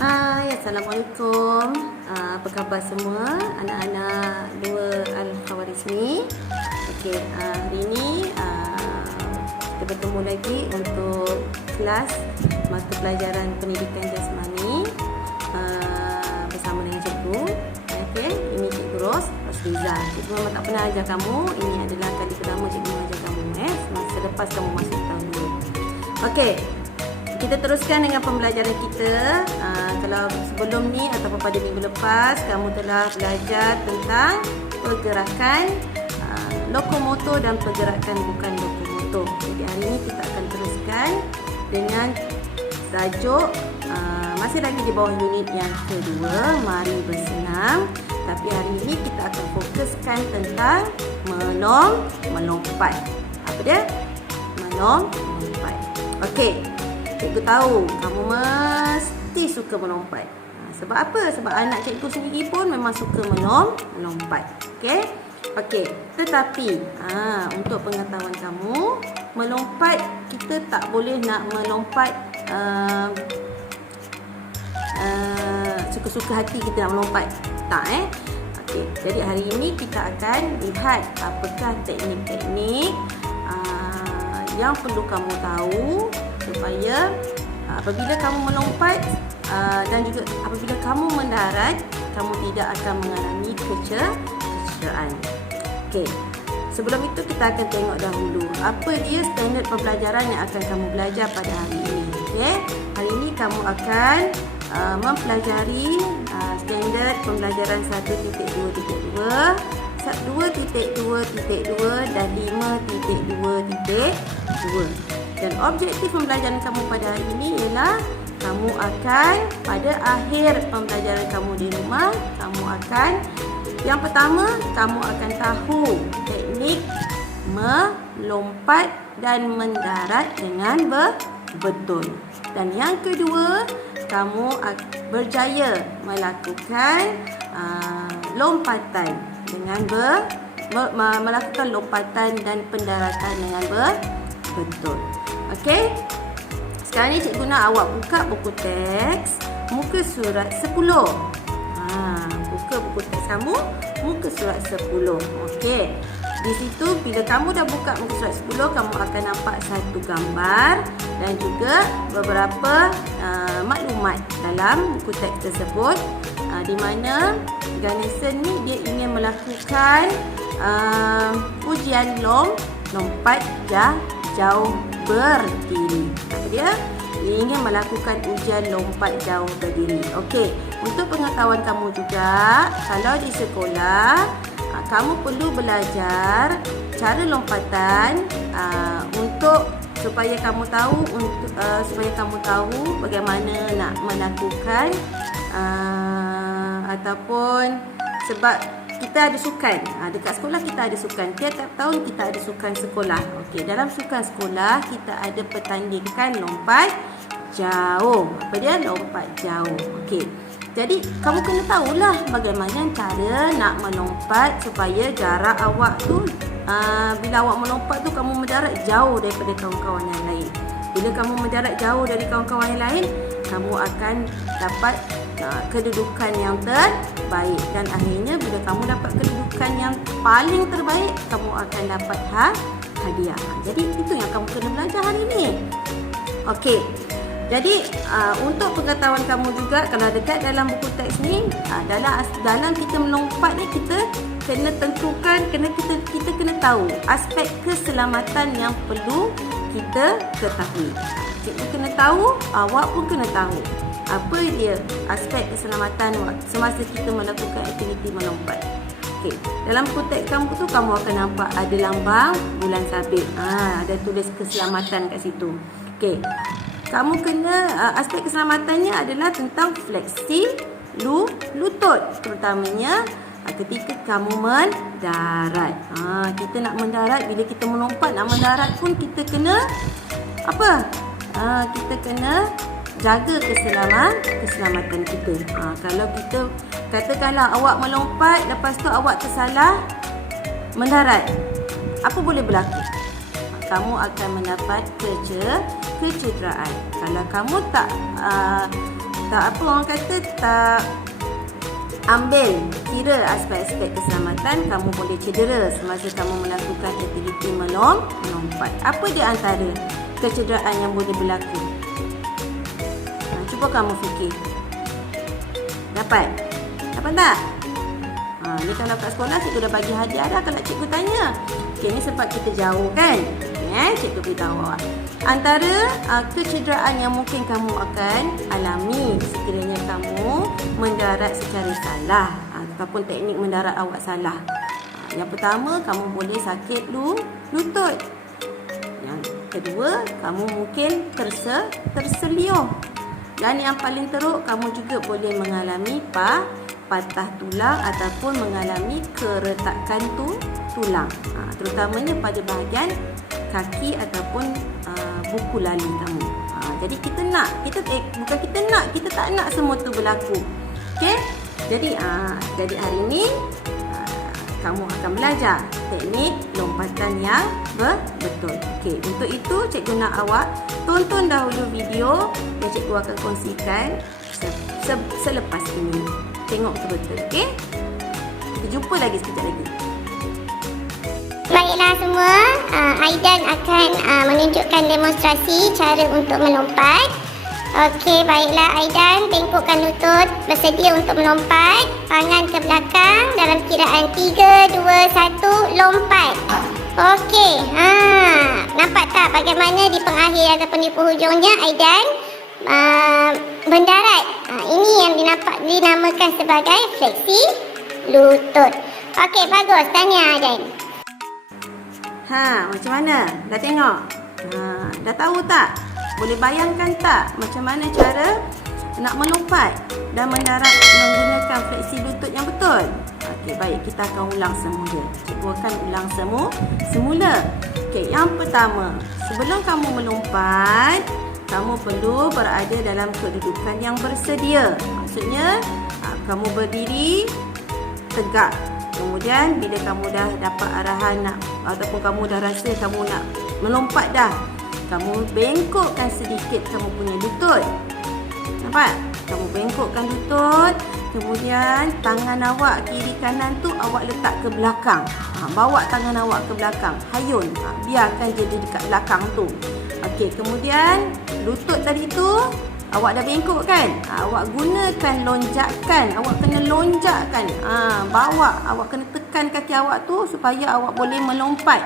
Hai, Assalamualaikum. Apa khabar semua anak-anak dua Al-Khawarizmi? Okey, hari ini kita bertemu lagi untuk kelas mata pelajaran pendidikan jasmani bersama dengan cikgu. Okey, ini Cikgu Ros Rosliza. Cikgu memang tak pernah ajar kamu. Ini adalah kali pertama cikgu mengajar kamu selepas kamu masuk tahun 2. Okey. Kita teruskan dengan pembelajaran kita. Kalau sebelum ni ataupun pada minggu lepas kamu telah belajar tentang pergerakan lokomotor dan pergerakan bukan lokomotor. Jadi hari ini kita akan teruskan dengan tajuk masih lagi di bawah unit yang kedua, mari bersenam. Tapi hari ini kita akan fokuskan tentang melompat. Apa dia? Melompat. Okey. Cikgu tahu kamu mesti suka melompat. Sebab apa? Sebab anak cikgu sendiri pun memang suka melompat. Okey? Okey. Tetapi untuk pengetahuan kamu, melompat kita tak boleh nak melompat suka-suka hati kita nak melompat. Tak Okey. Jadi hari ini kita akan lihat apakah teknik-teknik yang perlu kamu tahu supaya apabila kamu melompat dan juga apabila kamu mendarat, kamu tidak akan mengalami kecederaan. Okey. Sebelum itu kita akan tengok dahulu apa dia standard pembelajaran yang akan kamu belajar pada hari ini. Okey. Hari ini kamu akan mempelajari standard pembelajaran 1.2.2, 2.2.2 dan 5.2.2. Dan objektif pembelajaran kamu pada hari ini ialah kamu akan pada akhir pembelajaran kamu di rumah, yang pertama kamu akan tahu teknik melompat dan mendarat dengan betul. Dan yang kedua, kamu berjaya melakukan lompatan dengan melakukan lompatan dan pendaratan dengan betul. Okey. Sekarang ni cikgu nak awak buka buku teks muka surat 10. Buka buku teks kamu muka surat 10. Okey. Di situ bila kamu dah buka muka surat 10, kamu akan nampak satu gambar dan juga beberapa maklumat dalam buku teks tersebut, di mana Ganesan ni dia ingin melakukan ujian lompat jauh berdiri. Apa dia? Dia ingin melakukan ujian lompat jauh berdiri. Okey, untuk pengetahuan kamu juga, kalau di sekolah kamu perlu belajar cara lompatan supaya kamu tahu bagaimana nak melakukan ataupun sebab kita ada sukan. Dekat sekolah kita ada sukan. Tiap-tiap tahun kita ada sukan sekolah. Okey, dalam sukan sekolah kita ada pertandingan lompat jauh. Apa dia? Lompat jauh. Okey. Jadi kamu kena tahulah bagaimana cara nak melompat supaya jarak awak tu bila awak melompat tu kamu mendarat jauh daripada kawan-kawan yang lain. Bila kamu mendarat jauh dari kawan-kawan yang lain, kamu akan dapat kedudukan yang terbaik, dan akhirnya bila kamu dapat kedudukan yang paling terbaik, kamu akan dapat hadiah. Jadi itu yang kamu kena belajar hari ini. Okey. Jadi untuk pengetahuan kamu juga, kalau dekat dalam buku teks ni, dalam kita melompat ni kita kena tentukan, kita kena tahu aspek keselamatan yang perlu kita ketahui. Cikgu kena tahu, awak pun kena tahu apa dia aspek keselamatan semasa kita melakukan aktiviti melompat. Okey, dalam buku teks kamu tu kamu akan nampak ada lambang bulan sabit. Ada tulis keselamatan kat situ. Okey. Kamu kena aspek keselamatannya adalah tentang fleksi lutut, terutamanya ketika kamu mendarat. Kita nak mendarat, bila kita melompat nak mendarat pun kita kena apa? Kita kena jaga keselamatan kita. Kalau kita katakanlah awak melompat, lepas tu awak tersalah mendarat, apa boleh berlaku? Kamu akan mendapat kecederaan. Kalau kamu tak tak apa orang kata, tak ambil kira aspek-aspek keselamatan, kamu boleh cedera semasa kamu melakukan aktiviti melompat. Apa di antara kecederaan yang boleh berlaku? Cuba kamu fikir. Dapat tak? Ni kalau kat sekolah cikgu dah bagi hadiah dah kalau cikgu tanya. Okey, ni sebab kita jauh kan? Cikgu beritahu awak. Antara kecederaan yang mungkin kamu akan alami sekiranya kamu mendarat secara salah ataupun teknik mendarat awak salah. Yang pertama, kamu boleh sakit lutut. Yang kedua, kamu mungkin terseliuh. Dan yang paling teruk, kamu juga boleh mengalami patah tulang ataupun mengalami keretakan tulang. Terutamanya pada bahagian kaki ataupun buku lali kamu. Jadi kita tak nak semua tu berlaku. Okey? Jadi hari ini kamu akan belajar teknik lompatan yang betul. Okey, untuk itu cikgu nak awak tonton dahulu video yang cikgu akan kongsikan selepas ini. Tengok betul-betul, okey? Kita jumpa lagi sekejap lagi. Baiklah semua, Aidan akan menunjukkan demonstrasi cara untuk melompat. Okey, baiklah Aidan, bengkokkan lutut, bersedia untuk melompat. Tangan ke belakang dalam kiraan 3, 2, 1, lompat. Okey, nampak tak bagaimana di pengakhir ataupun di penghujungnya Aidan mendarat. Ini yang dinamakan sebagai fleksi lutut. Okey, bagus. Tahniah Aidan. Macam mana? Dah tengok? Dah tahu tak? Boleh bayangkan tak macam mana cara nak melompat dan mendarat menggunakan fleksi lutut yang betul? Okey, baik, kita akan ulang semula. Cikgu akan ulang semula. Okey, yang pertama, sebelum kamu melompat, kamu perlu berada dalam kedudukan yang bersedia. Maksudnya, kamu berdiri tegak. Kemudian bila kamu dah dapat arahan ataupun kamu dah rasa kamu nak melompat dah, kamu bengkokkan sedikit kamu punya lutut. Nampak? Kamu bengkokkan lutut. Kemudian tangan awak kiri kanan tu awak letak ke belakang. Bawa tangan awak ke belakang. Hayun. Biarkan jadi dekat belakang tu. Okey, kemudian lutut tadi tu awak dah bengkok kan? Awak gunakan lonjakan. Awak kena lonjakkan. Bawa. Awak kena tekan kaki awak tu supaya awak boleh melompat.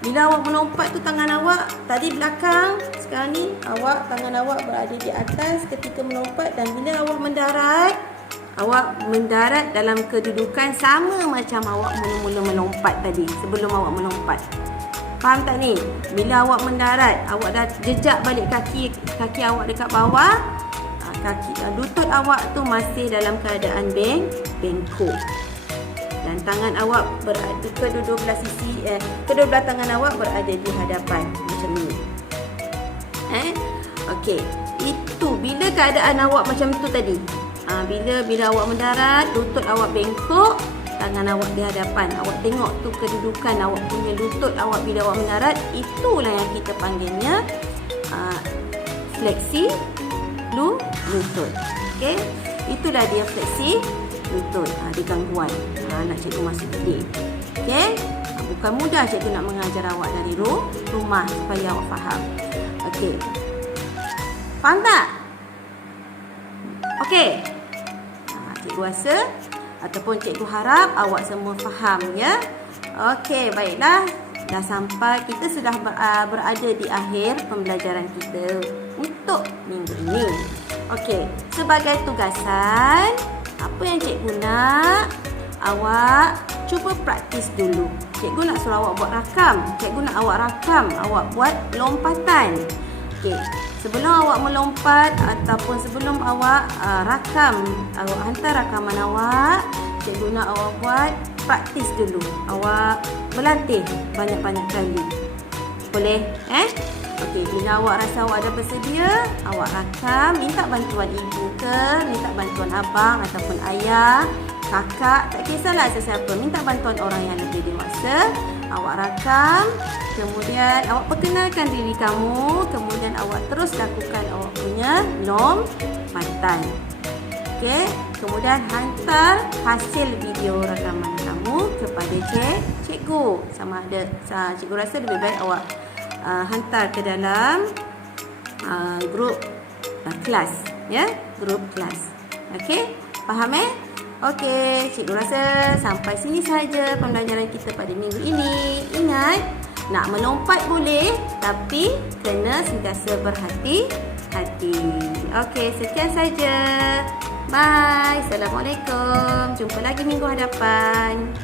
Bila awak melompat tu tangan awak tadi belakang. Sekarang ni tangan awak berada di atas ketika melompat. Dan bila awak mendarat dalam kedudukan sama macam awak mula-mula melompat tadi. Sebelum awak melompat. Faham tak ni? Bila awak mendarat, awak dah jejak balik kaki awak dekat bawah. Lutut awak tu masih dalam keadaan bengkok. Dan tangan awak berada kedua belah sisi, kedua belah tangan awak berada di hadapan macam ni. Okey, itu bila keadaan awak macam tu tadi. Bila awak mendarat, lutut awak bengkok, tangan awak di hadapan. Awak tengok tu kedudukan awak punya lutut awak bila awak mendarat. Itulah yang kita panggilnya fleksi lutut. Okey, itulah dia fleksi lutut. Ada gangguan. Nak cikgu masuk bilik. Okey, bukan mudah cikgu nak mengajar awak dari rumah supaya awak faham. Okey, faham tak? Okey, cikgu rasa ataupun cikgu harap awak semua faham ya. Okey, baiklah. Dah sampai, kita sudah berada di akhir pembelajaran kita untuk minggu ini. Okey, sebagai tugasan, apa yang cikgu nak? Awak cuba praktis dulu. Cikgu nak suruh awak buat rakam. Cikgu nak awak rakam, awak buat lompatan. Okey, sebelum awak melompat ataupun sebelum awak rakam, awak hantar rakaman awak, cikgu nak awak buat praktis dulu. Awak berlatih banyak-banyak kali. Boleh? Okey, bila awak rasa awak dah bersedia, awak rakam, minta bantuan ibu ke, minta bantuan abang ataupun ayah, kakak, tak kisahlah sesiapa, minta bantuan orang yang lebih dewasa. awak rakam, kemudian awak perkenalkan diri kamu, kemudian awak terus lakukan awak punya lompatan. Okey, kemudian hantar hasil video rakaman kamu kepada cikgu. Sama ada cikgu rasa lebih baik awak hantar ke dalam grup kelas, ya, grup kelas. Okey, faham Okey, cikgu rasa sampai sini saja pembelajaran kita pada minggu ini. Ingat, nak melompat boleh, tapi kena sentiasa berhati-hati. Okey, sekian saja. Bye. Assalamualaikum. Jumpa lagi minggu hadapan.